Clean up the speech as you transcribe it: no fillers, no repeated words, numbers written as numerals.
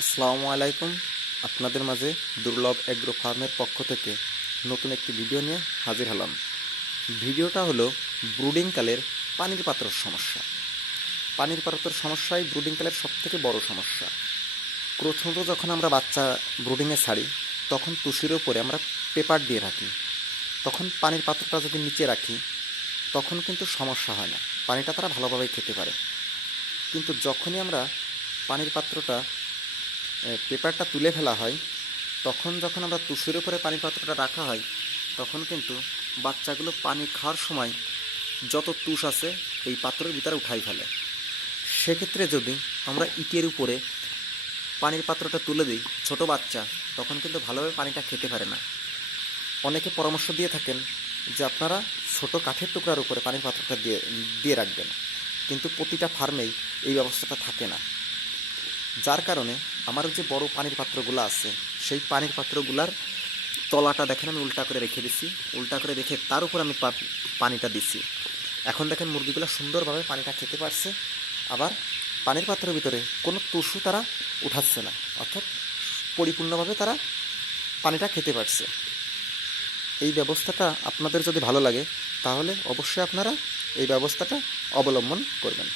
আসসালামু আলাইকুম। আপনাদের মাঝে দুর্লভ এগ্রো ফার্মের পক্ষ থেকে নতুন একটি ভিডিও নিয়ে হাজির হলাম। ভিডিওটা হলো ব্রুডিংকালের পানির পাত্রের সমস্যা। পানির পাত্রের সমস্যাই ব্রুডিংকালের সবথেকে বড় সমস্যা। প্রথমত যখন আমরা বাচ্চা ব্রুডিংয়ে ছাড়ি তখন তুষির উপরে আমরা পেপার দিয়ে রাখি। তখন পানির পাত্রটা যদি নিচে রাখি তখন কিন্তু সমস্যা হয় না, পানিটা তারা ভালোভাবেই খেতে পারে। কিন্তু যখনই আমরা পানির পাত্রটা পেপারটা তুলে ফেলা হয়, যখন আমরা তুষের উপরে পানির পাত্রটা রাখা হয় তখন কিন্তু বাচ্চাগুলো পানি খাওয়ার সময় যত তুষ আছে এই পাত্রের ভিতরে উঠাই ফেলে। সেক্ষেত্রে যদি আমরা ইটের উপরে পানির পাত্রটা তুলে দিই ছোট বাচ্চা, তখন কিন্তু ভালোভাবে পানিটা খেতে পারে না। অনেকে পরামর্শ দিয়ে থাকেন যে আপনারা ছোট কাঠের টুকরার উপরে পানির পাত্রটা দিয়ে দিয়ে রাখবেন, কিন্তু প্রতিটা ফার্মেই এই ব্যবস্থাটা থাকে না। যার কারণে আমার যে বড় পানির পাত্রগুলো আছে সেই পানির পাত্রগুলার তলাটা দেখেন আমি উল্টা করে রেখে দিছি, উল্টা করে রেখে তার উপর আমি পানিটা দিছি। এখন দেখেন মুরগিগুলো সুন্দরভাবে পানিটা খেতে পারছে, আবার পানির পাত্রের ভিতরে কোনো তুষও তারা উঠাচ্ছে না, অর্থাৎ পরিপূর্ণভাবে তারা পানিটা খেতে পারছে। এই ব্যবস্থাটা আপনাদের যদি ভালো লাগে তাহলে অবশ্যই আপনারা এই ব্যবস্থাটা অবলম্বন করবেন।